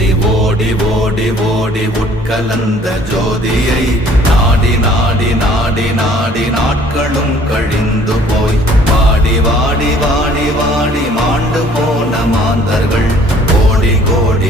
ஓடி ஓடி ஓடி உட்கலந்த ஜோதியை நாடி நாடி நாடி நாடி நாட்களும் கழிந்து போய் வாடி வாடி வாடி வாடி மாண்டு போன மாந்தர்கள் கோடி கோடி